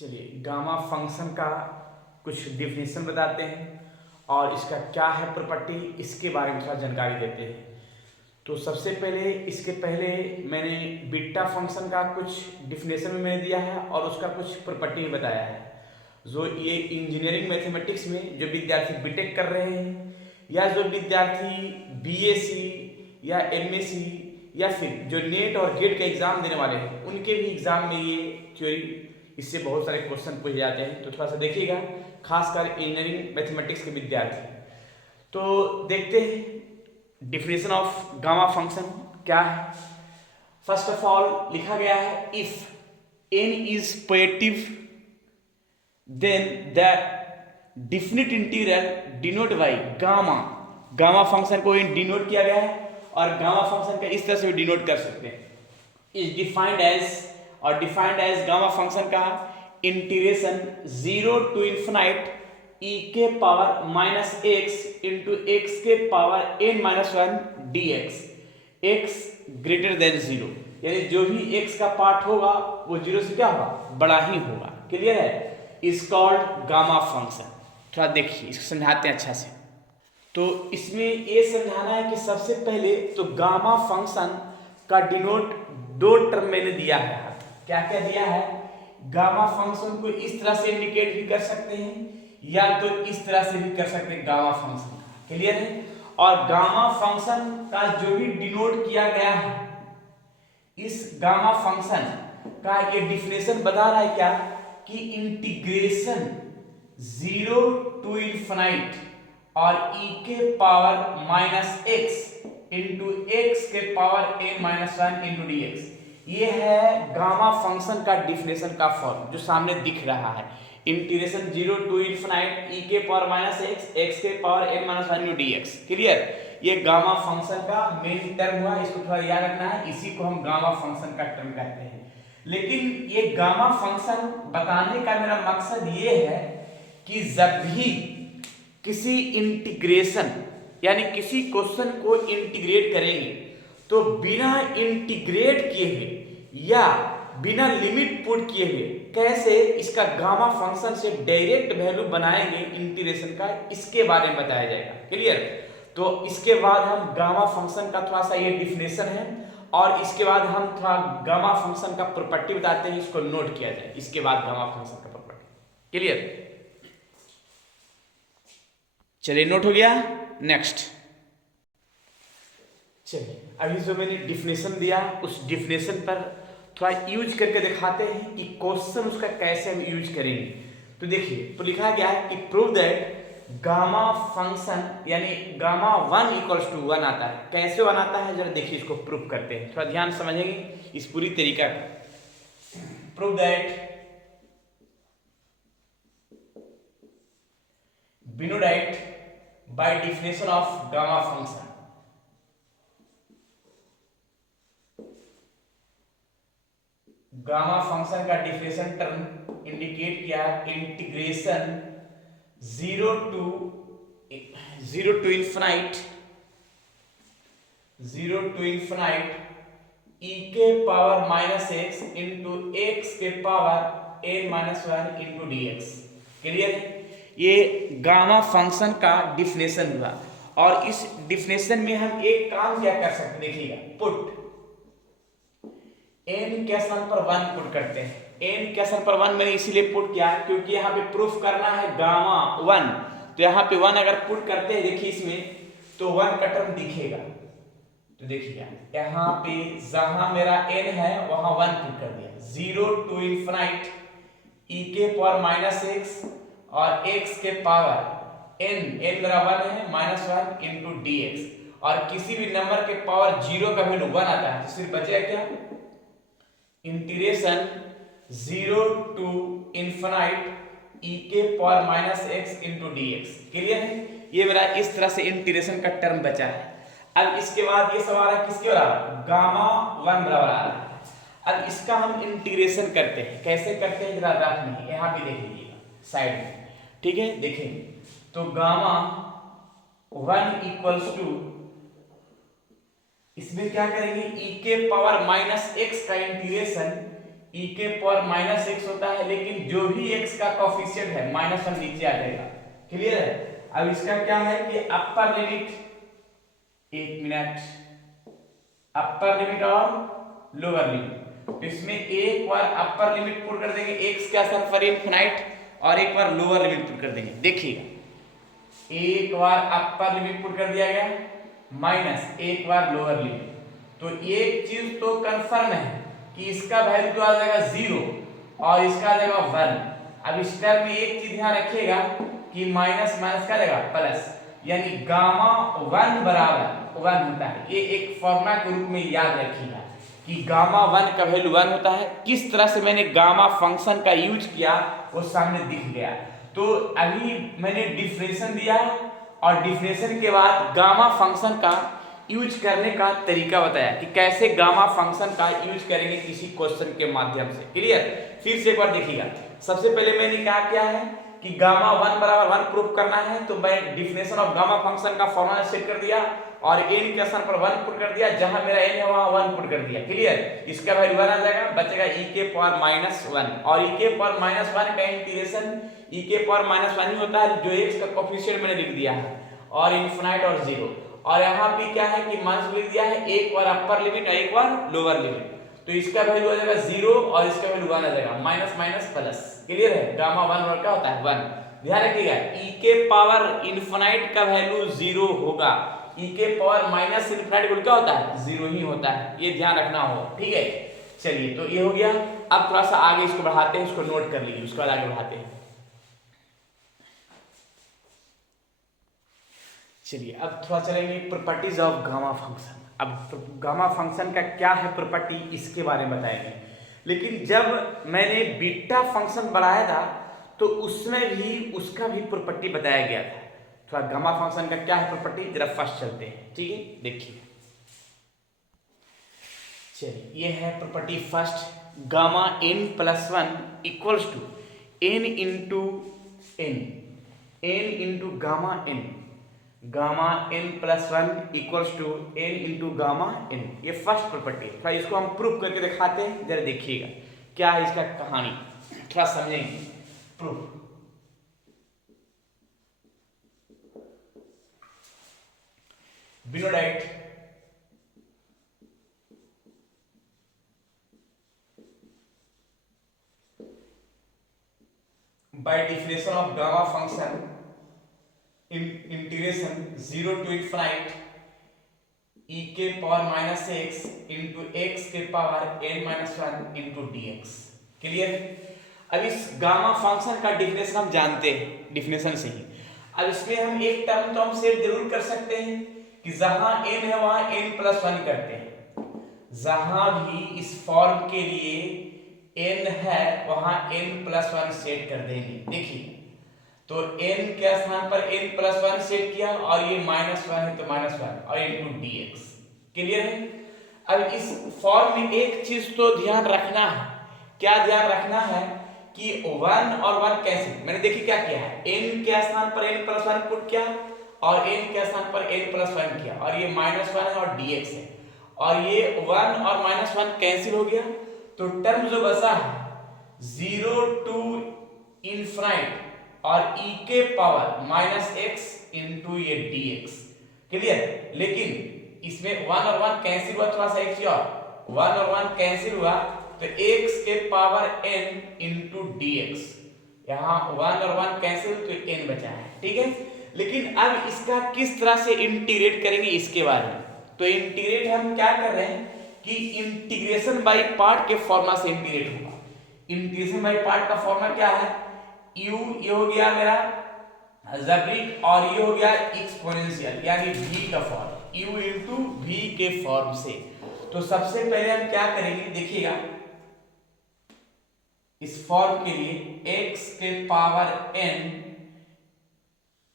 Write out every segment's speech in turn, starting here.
चलिए gamma function का कुछ डिफिनेशन बताते हैं और इसका क्या है प्रॉपर्टी, इसके बारे में थोड़ा जानकारी देते हैं। तो सबसे पहले इसके पहले मैंने बीटा फंक्शन का कुछ डिफिनेशन में मैंने दिया है और उसका कुछ प्रॉपर्टी में बताया है। जो ये इंजीनियरिंग मैथमेटिक्स में जो विद्यार्थी बीटेक कर रहे हैं या जो विद्यार्थी बीएससी या एमएससी या फिर जो नेट और गेट का एग्जाम देने वाले हैं उनके भी एग्जाम में ये थ्योरी, इससे बहुत सारे क्वेश्चन पूछे जाते हैं। तो थोड़ा सा देखिएगा, खासकर इंजीनियरिंग मैथमेटिक्स के विद्यार्थी। तो देखते हैं डिफिनेशन ऑफ गामा फंक्शन क्या है। फर्स्ट ऑफ ऑल लिखा गया है, if n is positive then the definite integral denote by gamma. Gamma function को डिनोट किया गया है और गामा फंक्शन का इस तरह से भी डिनोट कर सकते हैं। Is defined as gamma function का इंटीग्रेशन 0 to इन्फिनाइट e के power minus x into x के power n minus 1 dx, x greater than 0। यानी जो भी x का पार्ट होगा वो 0 से क्या होगा, बड़ा ही होगा। क्लियर है? Is called gamma function. थोड़ा देखिए, इसको समझाते हैं अच्छा से। तो इसमें ये समझाना है कि सबसे पहले तो गामा फंक्शन का डिनोट दो टर्म मैंने दिया है। क्या क्या दिया है? गामा फंक्शन को इस तरह से इंडिकेट भी कर सकते हैं या तो इस तरह से भी कर सकते हैं गामा फंक्शन का। क्लियर है? और गामा फंक्शन का जो भी डिनोट किया गया है, इस गामा फंक्शन का ये डिफिनेशन बता रहा है क्या कि इंटीग्रेशन 0 to इन्फिनाइट और e के power minus x into x के power n minus 1 into D x. ये है गामा फंक्शन का डिफिनेशन का फॉर्म जो सामने दिख रहा है। इंटीग्रेशन 0 to इन्फिनाइट e के पावर माइनस एक्स, एक्स के power n minus 1 into D x. Clear? ये गामा फंक्शन का मेन टर्म हुआ, इसको थोड़ा याद रखना है। इसी को हम गामा फंक्शन का टर्म कहते हैं। लेकिन ये गामा फंक्शन बताने का मेरा मकसद ये है कि जब भी किसी इंटीग्रेशन यानी किसी क्वेश्चन को इंटीग्रेट करेंगे तो बिना इंटीग्रेट किए हुए या बिना लिमिट पुट किए हुए कैसे इसका गामा फंक्शन से डायरेक्ट वैल्यू बनाएंगे इंटीग्रेशन का, इसके बारे में बताया जाएगा। क्लियर? तो इसके बाद हम गामा फंक्शन का थोड़ा सा ये डिफिनेशन है और इसके बाद हम थोड़ा गामा फंक्शन का प्रॉपर्टी बताते हैं, इसको नोट किया जाए। इसके बाद गामा फंक्शन का प्रॉपर्टी। क्लियर? चलिए, नोट हो गया। नेक्स्ट चलिए, अभी जो मैंने डिफिनेशन दिया उस डिफिनेशन पर थोड़ा यूज करके दिखाते हैं कि क्वेश्चन उसका कैसे हम यूज करेंगे। तो देखिए, तो लिखा गया है कि प्रूव दैट गामा फंक्शन यानी गामा 1 इक्वल्स टू 1 आता है। कैसे 1 आता है जरा देखिए, इसको प्रूव करते हैं। थोड़ा ध्यान समझेंगे इस पूरी तरीका का। Prove that Binodite by definition of gamma function। Gamma function का डिफिनेशन टर्म इंडिकेट किया इंटीग्रेशन 0 to इन्फिनाइट e के power minus x into x के power n minus 1 into D x. Clear? ये गामा फंक्शन का definition हुआ और इस definition में हम एक काम क्या कर सकते हैं, देखिएगा। पुट n के स्थान पर 1 पुट करते हैं। n के स्थान पर 1 मैंने इसीलिए पुट किया क्योंकि यहाँ पे प्रूफ करना है गामा 1। तो यहाँ पे 1 अगर पुट करते हैं, देखिए इसमें तो 1 का टर्म दिखेगा। तो देखिए यहाँ पे जहां मेरा n है वहां 1 पुट कर दिया। 0 to इन्फिनाइट e के पावर माइनस एक्स और x के पावर n मेरा 1 है माइनस 1 इंटू डी एक्स। और किसी भी नंबर के पावर 0 का वैल्यू 1 आता है तो सिर्फ बचेगा क्या, इंटीग्रेशन 0 to इन्फिनाइट e के power minus x into D x. Clear है? ये मेरा इस तरह से इंटीग्रेशन का टर्म बचा है। अब इसके बाद ये सवाल है किसके बराबर, गामा 1 बराबर आ रहा है। अब इसका हम इंटीग्रेशन करते हैं। कैसे करते हैं जरा रफ में यहाँ पे देख लीजिएगा साइड में। ठीक है, देखें तो गामा 1 इक्वल्स टू, इसमें क्या करेंगे, e के पावर माइनस एक्स का इंटीग्रेशन ई के पावर माइनस एक्स होता है, लेकिन जो भी एक्स का कोफिशिएंट है -1 नीचे आ जाएगा। क्लियर है? अब इसका क्या है कि अपर लिमिट, एक मिनट, अपर लिमिट और लोअर लिमिट। तो इसमें एक बार अपर लिमिट पुट कर देंगे x के स्थान पर इनफिनाइट, और एक बार लोअर लिमिट पुट कर देंगे। देखिएगा, एक बार अपर लिमिट पुट कर दिया गया माइनस एक बार लोअर लिमिट। तो एक चीज तो कंफर्म है कि इसका वैल्यू तो आ जाएगा 0 और इसका आ जाएगा 1। अब इस टर्म में एक चीज ध्यान रखिएगा कि माइनस माइनस क्या रहेगा प्लस, यानी गामा 1 बराबर 1 होता है। ये एक फॉर्मूला के रूप में याद रखिएगा कि गामा 1 का वैल्यू 1 होता है। किस तरह से मैंने गामा फंक्शन का यूज किया वो सामने दिख गया। तो अभी मैंने डिफरेंशिएशन दिया और डिफरेंशिएशन के बाद गामा फंक्शन का यूज करने का तरीका बताया कि कैसे गामा फंक्शन का यूज करेंगे किसी क्वेश्चन के माध्यम से। क्लियर? फिर से एक बार देखिएगा। सबसे पहले मैंने क्या किया है कि गामा 1 बराबर 1 प्रूफ करना है, तो मैं डिफिनेशन ऑफ गामा फंक्शन का फॉर्मूला सेट कर दिया और n के स्थान पर 1 पुट कर दिया, जहां मेरा n है वहां 1 पुट कर दिया। क्लियर? इसका वैल्यू 1 आ जाएगा, बचेगा e के पावर -1, और e के पावर -1 का इंटीग्रेशन e के पावर -1 ही होता है, जो x का कोफिशिएंट मैंने लिख दिया है, और इनफिनाइट और 0। और यहाँ पे क्या है कि माइनस लिख दिया है, एक बार अपर लिमिट और एक बार लोअर लिमिट। तो इसका वैल्यू आ जाएगा 0 और इसका वैल्यू 1 आ जाएगा, माइनस माइनस प्लस। क्लियर है? गामा 1 और क्या होता है 1। ध्यान रखिएगा, e के पावर इनफिनाइट का वैल्यू 0 होगा, e के पावर माइनस इनफिनाइट का क्या होता है 0 ही होता है, ये ध्यान रखना होगा। ठीक है, चलिए तो ये हो गया। अब थोड़ा सा आगे इसको बढ़ाते हैं, इसको नोट कर लीजिए, उसके बाद आगे बढ़ाते हैं। चलिए अब थोड़ा चलेंगे प्रॉपर्टीज ऑफ गामा फंक्शन। अब गामा फंक्शन का क्या है प्रॉपर्टी, इसके बारे में बताएंगे। लेकिन जब मैंने बीटा फंक्शन बढ़ाया था तो उसमें भी उसका भी प्रॉपर्टी बताया गया था। थोड़ा गामा फंक्शन का क्या है प्रॉपर्टी जरा फर्स्ट चलते हैं। ठीक है, देखिए, चलिए ये है property first, gamma n+1 equals to n into gamma n, gamma n+1 equals to n into gamma n। ये फर्स्ट प्रॉपर्टी है। थोड़ा इसको हम प्रूफ करके दिखाते हैं, जरा देखिएगा क्या है इसका कहानी, थोड़ा समझेंगे। प्रूफ, बिनोडाइट by definition of gamma function integration 0 to infinite e के पावर -x इंटू x के पावर n-1 इंटू dx। क्लियर? अब इस गामा फंक्शन का डिफिनेशन हम जानते हैं डिफिनेशन से ही। अब इसमें हम एक टर्म तो हम सेट जरूर कर सकते हैं कि जहां n है वहां n+1 करते हैं, जहां भी इस फॉर्म के लिए n है वहां n+1 सेट कर देंगे। देखिए, तो n के स्थान पर n+1 सेट किया और ये -1 है तो -1 और इंटू dx। क्लियर है? अब इस फॉर्म में एक चीज तो ध्यान रखना है, क्या ध्यान रखना है कि 1 और 1 कैसे, मैंने देखिए क्या किया है, n के स्थान पर n+1 पुट किया और n के स्थान पर n+1 किया, और ये -1 है और dx है, और ये 1 और -1 कैंसिल हो गया, तो टर्म जो बचा है 0 to इनफिनाइट और e के पावर -x इंटू ये dx। क्लियर? लेकिन इसमें 1 और 1 कैंसिल हुआ, थोड़ा सा एक चीज और, 1 और 1 कैंसिल हुआ तो x के पावर n इंटू dx, यहाँ 1 और 1 कैंसिल तो n बचा है। ठीक है, लेकिन अब इसका किस तरह से इंटीग्रेट करेंगे इसके बारे में। तो इंटीग्रेट हम क्या कर रहे हैं कि इंटीग्रेशन बाय पार्ट के फॉर्मूला से इंटीग्रेट होगा। इंटीग्रेशन बाय पार्ट का फॉर्मूला क्या है, u ये हो गया मेरा अलजेब्रिक और ये हो गया एक्सपोनेंशियल, यानी v का फॉर्म, u इंटू v के फॉर्म से। तो सबसे पहले हम क्या करेंगे, देखिएगा, इस फॉर्म के लिए x के power n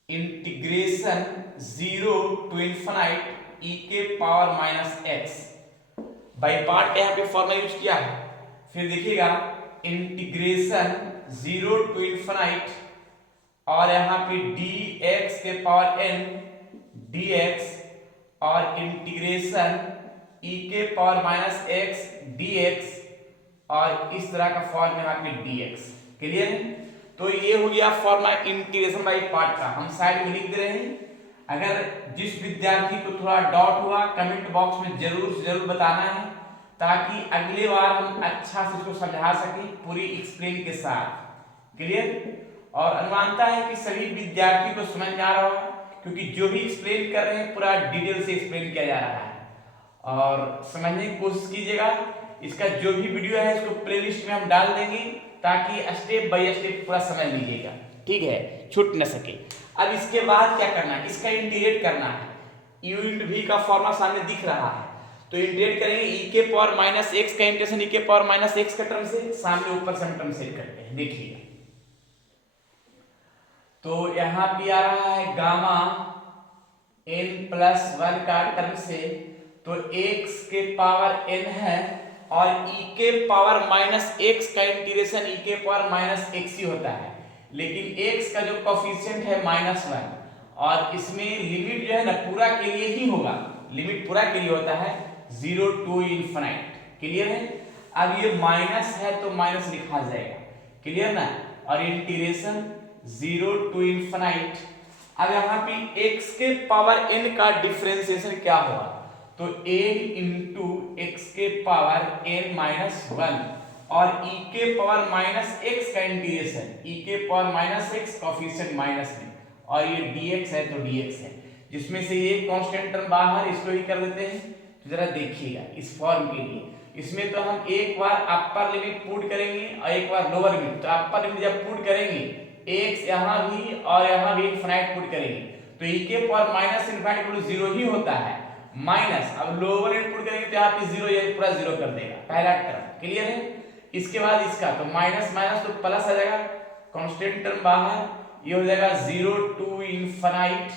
integration 0 to infinite e के पावर -x बाय पार्ट का यहाँ पे फॉर्मूला यूज किया है। फिर देखिएगा इंटीग्रेशन 0 to इनफिनाइट और यहाँ पे dx के पावर n dx और इंटीग्रेशन e के पावर -x dx और इस तरह का फॉर्म यहाँ पे dx। क्लियर है? तो ये हो गया फॉर्मा इंटीग्रेशन बाय पार्ट का, हम साइड में लिख दे रहे हैं। अगर जिस विद्यार्थी को थोड़ा डाउट हुआ कमेंट बॉक्स में जरूर से जरूर बताना है, ताकि अगले बार हम अच्छा से इसको समझा सकें पूरी एक्सप्लेन के साथ। क्लियर? और अनुमानता है कि सभी विद्यार्थी को समझ में आ रहा होगा, क्योंकि जो भी एक्सप्लेन कर रहे हैं पूरा डिटेल से एक्सप्लेन किया जा रहा है। और समझने की कोशिश कीजिएगा। इसका जो भी वीडियो है इसको प्लेलिस्ट में हम डाल देंगे, ताकि स्टेप बाय स्टेप पूरा समझ लीजिएगा। ठीक है, छूट न सके। अब इसके बाद क्या करना है, इसका इंटीग्रेट करना है। u इंटू v का फॉर्मूला सामने दिख रहा है, तो इंटीग्रेट करेंगे e के पावर माइनस एक्स का इंटीग्रेशन e के पावर माइनस एक्स का टर्म से, सामने ऊपर से हम टर्म सेट करते हैं। देखिए तो यहाँ पे आ रहा है गामा n प्लस 1 का टर्म से, तो x के पावर n है और e के पावर माइनस एक्स का इंटीग्रेशन e के पावर माइनस एक्स ही होता है, लेकिन x का जो कोफिशिएंट है -1, और इसमें लिमिट जो है ना पूरा के लिए ही होगा, लिमिट पूरा के लिए होता है 0 टू इनफिनिट। क्लियर है? अब ये माइनस है तो माइनस लिखा जाएगा। क्लियर ना? और इंटीग्रेशन 0 टू इनफिनिट। अब यहाँ पे x के पावर n का डिफरेंशिएशन क्या होगा, तो n इंटू एक्स के पावर n माइनस 1 और e के पावर माइनस एक्स का इंटीग्रेशन e के power minus x coefficient minus में, और ये dx है तो dx है, जिसमें से ये कांस्टेंट टर्म बाहर, इसको ही कर देते हैं। तो जरा देखिएगा इस फॉर्म के लिए, इसमें तो हम एक बार अपर लिमिट पुट करेंगे और एक बार लोअर लिमिट। तो अपर लिमिट जब पुट करेंगे x यहाँ भी और यहाँ भी इनफिनिट पुट करेंगे, तो e के power minus infinite equal to 0 ही होता है, माइनस अब लोअर लिमिट पुट करेंगे तो यहाँ पे 0 ये पूरा 0 कर देगा पहला टर्म। क्लियर है? इसके बाद इसका तो माइनस माइनस तो प्लस आ जाएगा, कांस्टेंट टर्म बाहर, ये हो जाएगा 0 टू इनफिनिट।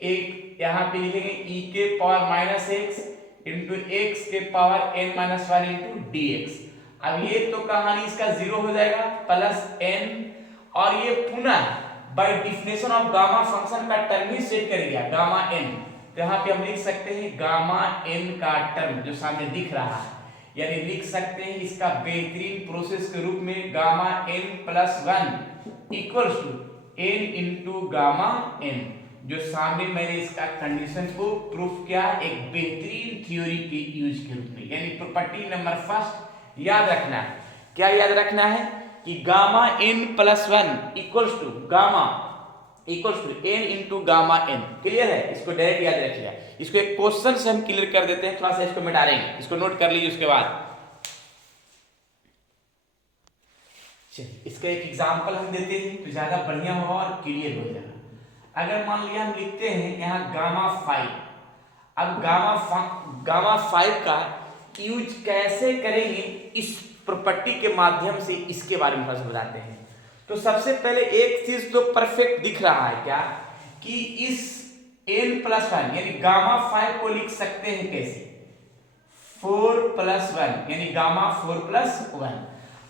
एक यहाँ पे लिखेंगे e के power minus x into x के power n minus 1 into dx। अब ये तो कहानी इसका 0 हो जाएगा प्लस n, और ये पुनः by definition of gamma function का टर्म ही सेट करेगा गामा n। तो यहाँ पे हम लिख सकते हैं गामा n का टर्म जो सामने दिख रहा है, यानी लिख सकते हैं इसका बेहतरीन प्रोसेस के रूप में gamma n plus 1 equals to n into gamma n, जो सामने मैंने इसका कंडीशन को प्रूफ किया एक बेहतरीन थ्योरी के यूज के रूप में। यानी प्रॉपर्टी नंबर फर्स्ट याद रखना है, क्या याद रखना है कि gamma n plus 1 equals to gamma equals to n into gamma n। Clear है? इसको डायरेक्ट याद रखिएगा। इसको एक क्वेश्चन से हम क्लियर कर देते हैं, थोड़ा सा इसको मिटा देंगे, इसको नोट कर लीजिए। उसके बाद इसका एक एग्जांपल हम देते हैं तो ज्यादा बढ़िया होगा और क्लियर हो जाएगा। अगर मान लिया हम लिखते हैं यहाँ गामा 5, अब गामा 5 का यूज कैसे करेंगे इस प्रॉपर्टी के माध्यम से, इसके बारे में थोड़ा बताते हैं। तो सबसे पहले एक चीज तो परफेक्ट दिख रहा है क्या, कि इस n प्लस 1 यानी गामा 5 को लिख सकते हैं कैसे, 4 प्लस 1 यानी गामा 4 प्लस 1।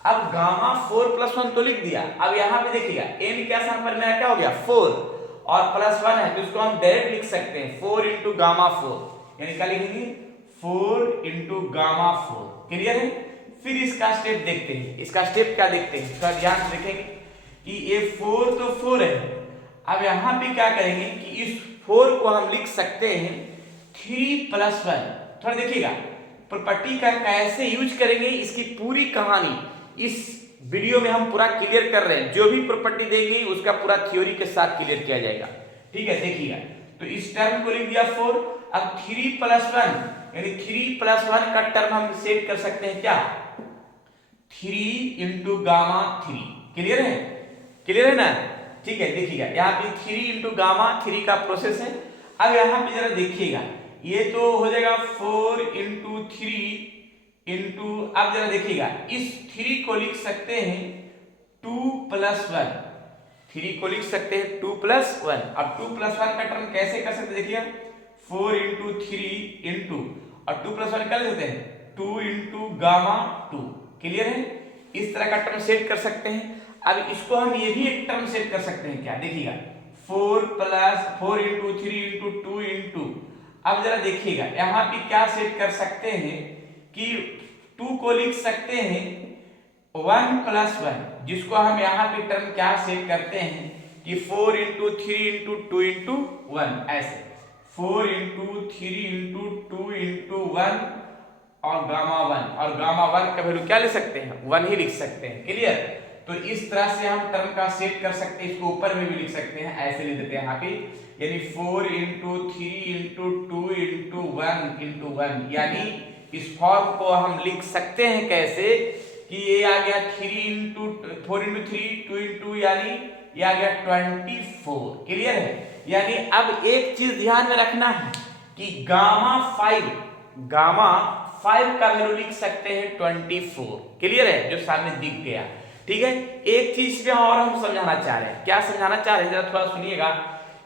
अब गामा 4 प्लस 1 तो लिख दिया, अब यहाँ पे देखिएगा n क्या स्थान पर मेरा क्या हो गया 4 और प्लस 1 है, तो इसको हम डायरेक्ट लिख सकते हैं 4 इंटू गामा 4, यानी क्या लिखेंगे 4 इंटू गामा 4। क्लियर है? फिर इसका स्टेप देखते हैं, इसका स्टेप क्या देखते हैं, थोड़ा ध्यान से देखेंगे कि ये 4 तो 4 है। अब यहाँ पे क्या करेंगे कि इस 4 को हम लिख सकते हैं 3 प्लस 1। थोड़ा देखिएगा प्रॉपर्टी का कैसे यूज करेंगे, इसकी पूरी कहानी इस वीडियो में हम पूरा क्लियर कर रहे हैं। जो भी प्रॉपर्टी देंगे उसका पूरा थ्योरी के साथ क्लियर किया जाएगा। ठीक है, देखिएगा तो इस टर्म को लिख दिया 4, अब 3 प्लस 1 यानी 3 प्लस 1 का टर्म हम सेट कर सकते हैं क्या, 3 इंटू गामा 3। क्लियर है? क्लियर है ना? ठीक है, देखिएगा यहाँ पे 3 इंटू गामा 3 का प्रोसेस है। अब यहाँ पे जरा देखिएगा ये तो हो जाएगा 4 इंटू 3 इंटू, अब जरा देखिएगा इस 3 को लिख सकते हैं 2 प्लस 1, 3 को लिख सकते हैं 2 प्लस 1। अब 2 प्लस 1 का टर्म कैसे कर सकते हैं, देखिए 4 इंटू 3 इंटू और 2 प्लस 1 कर लेते हैं 2 इंटू गामा 2। क्लियर है? इस तरह का टर्म सेट कर सकते हैं। अब इसको हम ये भी एक टर्म सेट कर सकते हैं क्या, देखिएगा 4 इंटू 3 इंटू 2 इंटू, अब जरा देखिएगा यहाँ पे क्या सेट कर सकते हैं कि 2 को लिख सकते हैं 1 + 1, जिसको हम यहाँ पे टर्म क्या सेट करते हैं कि 4 × 3 × 2 × 1, ऐसे 4 × 3 × 2 × 1 और गामा 1, और गामा 1 का वैल्यू क्या ले सकते हैं, 1 ही लिख सकते हैं। क्लियर? तो इस तरह से हम टर्म का सेट कर सकते हैं, इसको ऊपर में भी लिख सकते हैं, ऐसे लिख देते हैं यहाँ पे, यानी 4 × 3 × 2 × 1 × 1, यानी इस फॉर्म को हम लिख सकते हैं कैसे कि ये आ गया 4 × 3 2 × 2, यानी ये आ गया 24। क्लियर है? यानी अब एक चीज ध्यान में रखना है कि गामा 5 का वैल्यू लिख सकते हैं 24। क्लियर है? जो सामने दिख गया। ठीक है, एक चीज पे और हम समझाना चाह रहे हैं। क्या समझाना चाह रहे हैं, जरा थोड़ा सुनिएगा।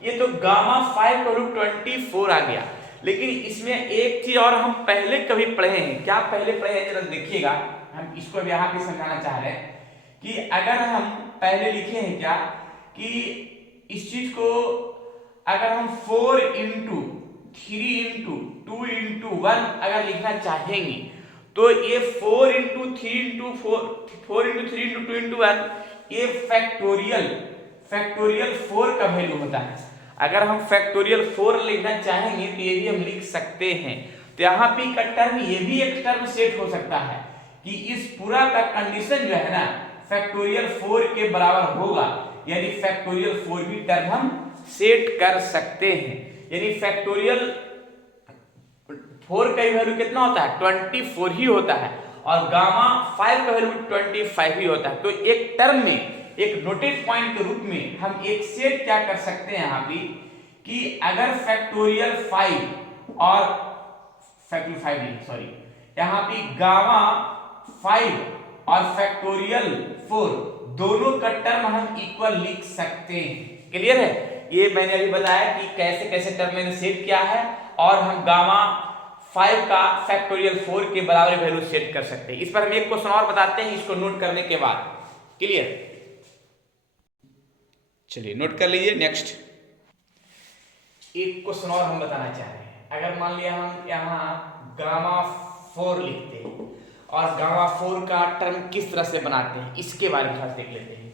ये तो गामा 5 का वैल्यू 24 आ गया, लेकिन इसमें एक चीज और हम पहले कभी पढ़े हैं। क्या पहले पढ़े हैं, जरा देखिएगा। हम इसको अब यहाँ पे समझाना चाह रहे हैं कि अगर हम पहले लिखे हैं क्या कि इस चीज को अगर हम 4 × 3 × 2 × 1 अगर लिखना चाहेंगे तो ये 4 × 3 × 4 × 3 × 2 × 1 ये फैक्टोरियल 4 का वैल्यू होता है। अगर हम फैक्टोरियल 4 लिखना चाहेंगे तो ये भी हम लिख सकते हैं। तो यहाँ पे का टर्म, ये भी एक टर्म सेट हो सकता है कि इस पूरा का कंडीशन जो है ना फैक्टोरियल 4 के बराबर होगा, यानी फैक्टोरियल 4 भी टर्म हम सेट कर सकते हैं। यानी फैक्टोरियल 4 का वैल्यू कितना होता है, 24 ही होता है, और गामा 5 का वैल्यू 25 ही होता है। तो एक टर्म में, एक नोटेड पॉइंट के रूप में हम एक सेट क्या कर सकते हैं यहाँ पे कि अगर फैक्टोरियल 5 और फैक्टोरियल 5 नहीं, सॉरी, यहाँ पे गामा 5 और फैक्टोरियल 4 दोनों का टर्म हम इक्वल लिख सकते हैं। क्लियर है? ये मैंने अभी बताया कि कैसे कैसे टर्म मैंने सेट किया है, और हम गामा 5 का फैक्टोरियल 4 के बराबर वैल्यू सेट कर सकते हैं। इस पर हम एक क्वेश्चन और बताते हैं, इसको नोट करने के बाद। क्लियर? चलिए नोट कर लीजिए। नेक्स्ट एक क्वेश्चन और हम बताना चाह रहे हैं। अगर मान लिया हम यहाँ गामा 4 लिखते हैं और गामा 4 का टर्म किस तरह से बनाते हैं, इसके बारे में देख लेते हैं।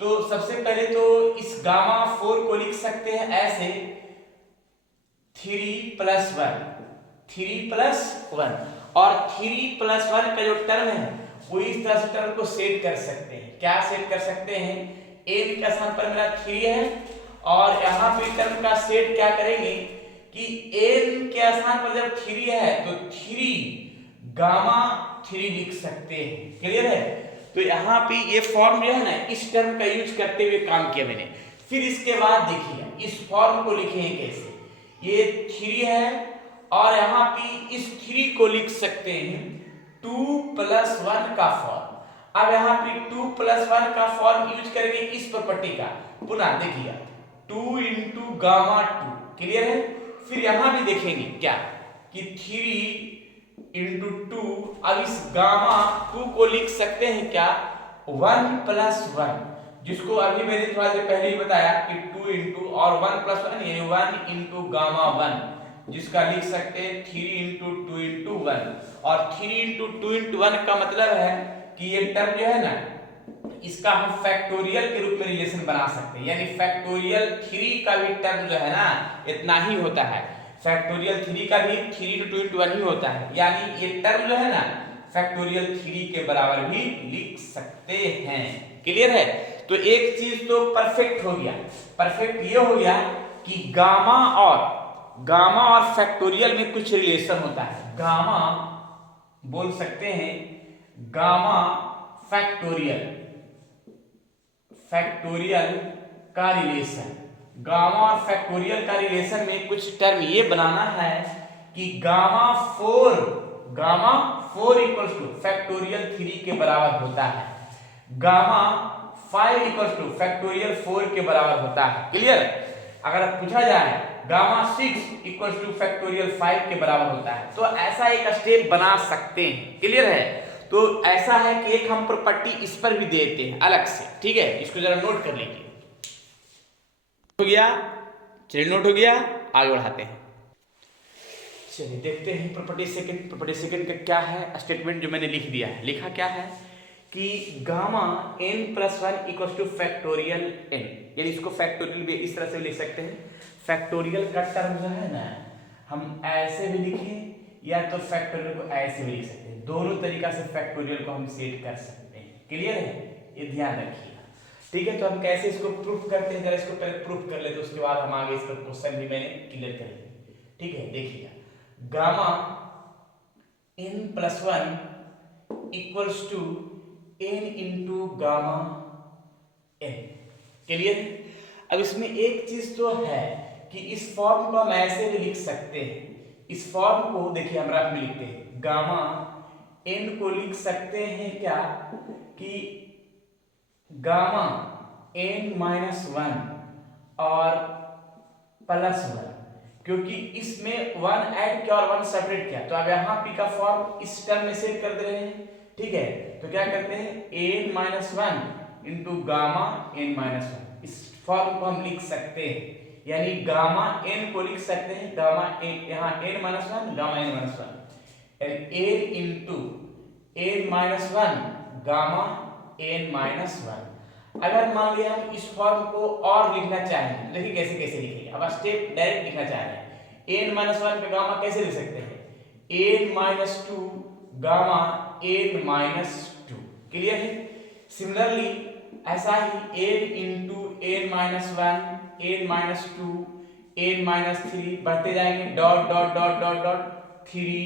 तो सबसे पहले तो इस गामा 4 को लिख सकते हैं ऐसे 3 + 1, और 3 + 1 का जो टर्म है वो इस तरह से टर्म को सेट कर सकते हैं। क्या सेट कर सकते हैं, n का स्थान पर मेरा 3 है, और यहाँ पे टर्म का सेट क्या करेंगे कि n के स्थान पर जब 3 है तो 3 गामा 3 लिख सकते हैं। क्लियर है? तो यहाँ पे ये फॉर्म जो है ना, इस टर्म का यूज करते हुए काम किया मैंने। फिर इसके बाद देखिए इस फॉर्म को लिखेंगे कैसे, ये 3 है और यहाँ पे इस 3 को लिख सकते हैं 2 + 1 का फॉर्म। अब यहाँ पे 2 + 1 का फॉर्म यूज करेंगे इस प्रॉपर्टी का। पुनः देखिए 2 × गामा 2। क्लियर है? फिर यहाँ भी देखेंगे क्या कि 3 × 2, अब इस गामा 2 को लिख सकते हैं क्या 1 + 1, जिसको अभी मैंने थोड़ा देर पहले ही बताया कि 2 × और 1 + 1 यानी 1 × गामा 1, जिसका लिख सकते हैं 3 × 2 × 1। और 3 × 2 × 1 का मतलब है कि ये टर्म जो है ना, इसका हम फैक्टोरियल के रूप में रिलेशन बना सकते हैं। यानी फैक्टोरियल 3 का भी टर्म जो है ना इतना ही होता है, फैक्टोरियल 3 का भी 3 × 2 × 1 ही होता है। यानी ये टर्म जो है ना फैक्टोरियल 3 के बराबर भी लिख सकते हैं। क्लियर है? तो एक चीज तो परफेक्ट हो गया। परफेक्ट ये हो गया कि गामा और फैक्टोरियल में कुछ रिलेशन होता है। गामा बोल सकते हैं गामा फैक्टोरियल का रिलेशन, गामा और फैक्टोरियल का रिलेशन में कुछ टर्म ये बनाना है कि गामा 4 = फैक्टोरियल 3 के बराबर होता है, गामा 5 = फैक्टोरियल 4 के बराबर होता है। क्लियर? अगर पूछा जाए गामा 6 = फैक्टोरियल 5 के बराबर होता है, तो ऐसा एक स्टेप बना सकते हैं। क्लियर है? तो ऐसा है कि एक हम प्रॉपर्टी इस पर भी देते हैं अलग से। ठीक है, इसको जरा नोट कर लीजिए। हो गया? चलिए नोट हो गया, आगे बढ़ाते हैं। चलिए देखते हैं प्रॉपर्टी सेकंड का क्या है स्टेटमेंट जो मैंने लिख दिया है। लिखा क्या है कि gamma n plus one equal two factorial n, यानी इसको फैक्टोरियल भी इस तरह से लिख सकते हैं। फैक्टोरियल का टर्म जो है ना, हम ऐसे भी लिखें या तो फैक्टोरियल को ऐसे भी लिख सकते हैं। दोनों तरीका से फैक्टोरियल को हम सेट कर सकते हैं। क्लियर है, ये ध्यान रखिएगा। ठीक है, तो हम कैसे इसको प्रूफ करते हैं, जरा इसको पहले प्रूफ कर लेते, उसके बाद हम आगे इसका क्वेश्चन भी मैंने क्लियर करेंगे। ठीक है, देखिएगा, gamma n plus one equals to n into gamma n। Clear है। अब इसमें एक चीज तो है कि इस फॉर्म को हम ऐसे भी लिख सकते हैं। इस फॉर्म को देखिए हम रफ में लिखते हैं, गामा n को लिख सकते हैं क्या कि गामा n माइनस वन और प्लस वन, क्योंकि इसमें वन ऐड किया और वन सेपरेट किया, तो अब यहाँ p का फॉर्म इस टर्म में सेट कर दे रहे हैं। ठीक है, तो क्या करते हैं, n minus one into gamma n minus one, इस फॉर्म को हम लिख सकते हैं। यानी गामा n को लिख सकते हैं, गामा n यहाँ n minus one gamma n minus one, यानी n into n minus one gamma n minus one. अगर मान लिया हम इस फॉर्म को और लिखना चाहें, देखिए कैसे कैसे लिखेंगे। अब स्टेप डायरेक्ट लिखना चाह रहे हैं, n माइनस वन पे गामा कैसे लिख सकते हैं, n minus to gamma n minus to. Clear है। सिमिलरली ऐसा ही n into n minus one n minus two n minus three बढ़ते जाएंगे, dot dot dot dot dot three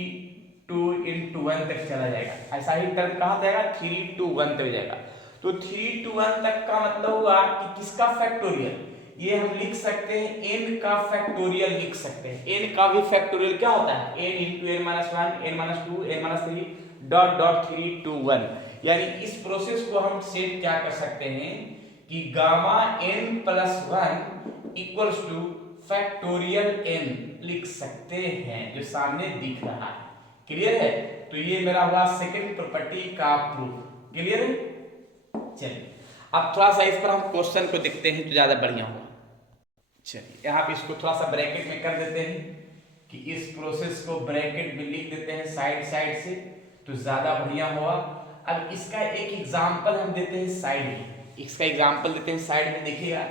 two into one तक चला जाएगा। ऐसा ही टर्म कहा जाएगा, थ्री टू वन तक जाएगा। तो थ्री टू वन तक का मतलब हुआ कि किसका फैक्टोरियल, ये हम लिख सकते हैं n का फैक्टोरियल लिख सकते हैं। n का भी फैक्टोरियल क्या होता है, n into n minus one n minus two n minus three dot dot three two one. यानी इस प्रोसेस को हम सेट क्या कर सकते हैं कि gamma n plus one equals two factorial n लिख सकते हैं, जो सामने दिख रहा है। क्लियर है। तो ये मेरा हुआ सेकंड प्रॉपर्टी का प्रूफ। क्लियर है। चलिए अब थोड़ा सा इस पर हम क्वेश्चन को देखते हैं तो ज्यादा बढ़िया होगा। चलिए यहाँ पे इसको थोड़ा सा ब्रैकेट में कर देते हैं कि इस प्रोसेस को ब्रैकेट में लिख देते हैं साइड साइड से, तो ज्यादा बढ़िया होगा। अब इसका एक एग्जांपल हम देते हैं साइड में, इसका एग्जांपल देते हैं साइड में, देखिएगा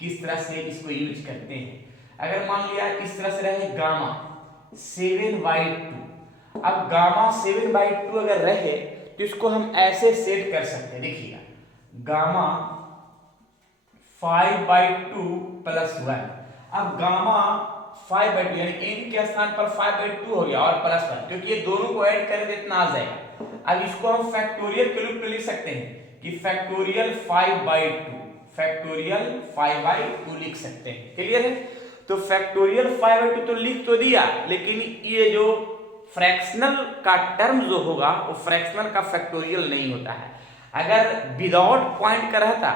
किस तरह से इसको यूज करते हैं। अगर मान लिया इस तरह से रहे गामा 7/2, अब गामा 7/2 अगर रहे तो इसको हम ऐसे सेट कर सकते हैं। देखिएगा गामा 5/2 प्लस वन, अब गामा 5/2 यानी n के स्थान पर 5/2 हो गया और प्लस वन, क्योंकि ये दोनों को ऐड करें तो इतना आ जाएगा। अब इसको हम फैक्टोरियल के रूप में लिख सकते हैं कि फैक्टोरियल 5/2, फैक्टोरियल 5/2 लिख सकते हैं। क्लियर है। तो फैक्टोरियल 5/2 तो लिख तो दिया, लेकिन ये जो फ्रैक्शनल का टर्म जो होगा वो फ्रैक्शनल का फैक्टोरियल नहीं होता है। अगर विदाउट पॉइंट का रहता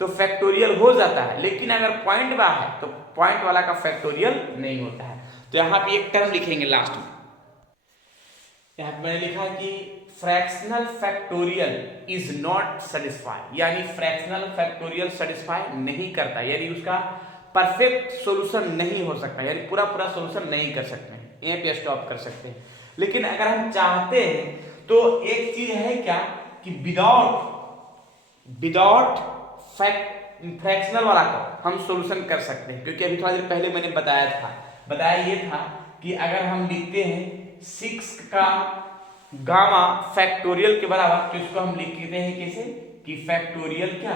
तो फैक्टोरियल हो जाता है, लेकिन अगर पॉइंट बा है तो पॉइंट वाला का फैक्टोरियल नहीं होता है। तो यहाँ पे एक टर्म लिखेंगे लास्ट में, यहाँ पे मैंने लिखा कि fractional factorial is not satisfy, यानी फ्रैक्शनल फैक्टोरियल सेटिस्फाई नहीं करता, यानी उसका परफेक्ट सॉल्यूशन नहीं हो सकता, यानी पूरा पूरा सॉल्यूशन नहीं कर सकते हैं, यहीं पे स्टॉप कर सकते हैं। लेकिन अगर हम चाहते हैं तो एक चीज है क्या कि विदाउट फ्रैक्शनल वाला को हम सॉल्यूशन कर सकते हैं, क्योंकि अभी थोड़ा देर पहले मैंने बताया ये था कि अगर हम लिखते हैं 6 का गामा फैक्टोरियल के बराबर, तो इसको हम लिखते हैं कैसे कि फैक्टोरियल क्या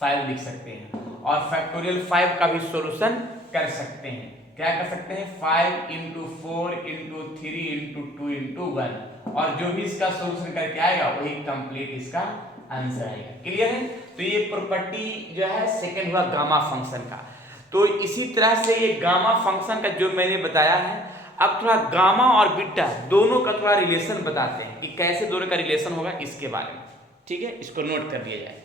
5 लिख सकते हैं, और फैक्टोरियल 5 का भी सॉल्यूशन कर सकते हैं। क्या कर सकते हैं, 5 इंटू 4 इंटू 3 इंटू 2 इंटू 1, और जो भी इसका सॉल्यूशन करके आएगा वही कंप्लीट इसका आंसर आएगा। क्लियर है। तो ये प्रॉपर्टी जो है सेकंड हुआ गामा फंक्शन का। तो इसी तरह से ये गामा फंक्शन का जो मैंने बताया है, अब थोड़ा गामा और बीटा दोनों का थोड़ा रिलेशन बताते हैं कि कैसे दोनों का रिलेशन होगा इसके बारे में। ठीक है, इसको नोट कर लिया जाए।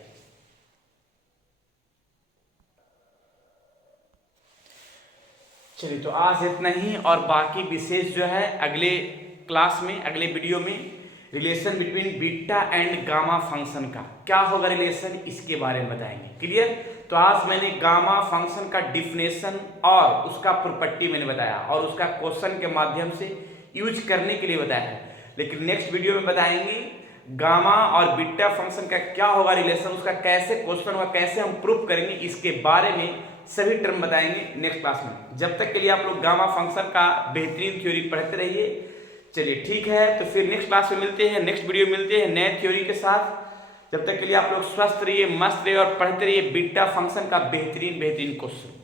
चलिए तो आज इतना ही, और बाकी विशेष जो है अगले क्लास में, अगले वीडियो में relation between beta and gamma function का क्या होगा रिलेशन, इसके बारे में बताएंगे। क्लियर। तो आज मैंने गामा फंक्शन का डिफिनेशन और उसका प्रॉपर्टी मैंने बताया, और उसका क्वेश्चन के माध्यम से यूज करने के लिए बताया है। लेकिन नेक्स्ट वीडियो में बताएंगे गामा और बीटा फंक्शन का क्या होगा रिलेशन, उसका कैसे क्वेश्चन होगा, कैसे हम प्रूफ करेंगे, इसके बारे में सभी टर्म बताएंगे नेक्स्ट क्लास में। जब तक के लिए आप लोग गामा फंक्शन का बेहतरीन थ्योरी पढ़ते रहिए। चलिए ठीक है, तो फिर नेक्स्ट क्लास में मिलते हैं, नेक्स्ट वीडियो मिलते हैं नए थ्योरी के साथ। जब तक के लिए आप लोग स्वस्थ रहिए, मस्त रहिए और पढ़ते रहिए बीटा फंक्शन का बेहतरीन क्वेश्चन।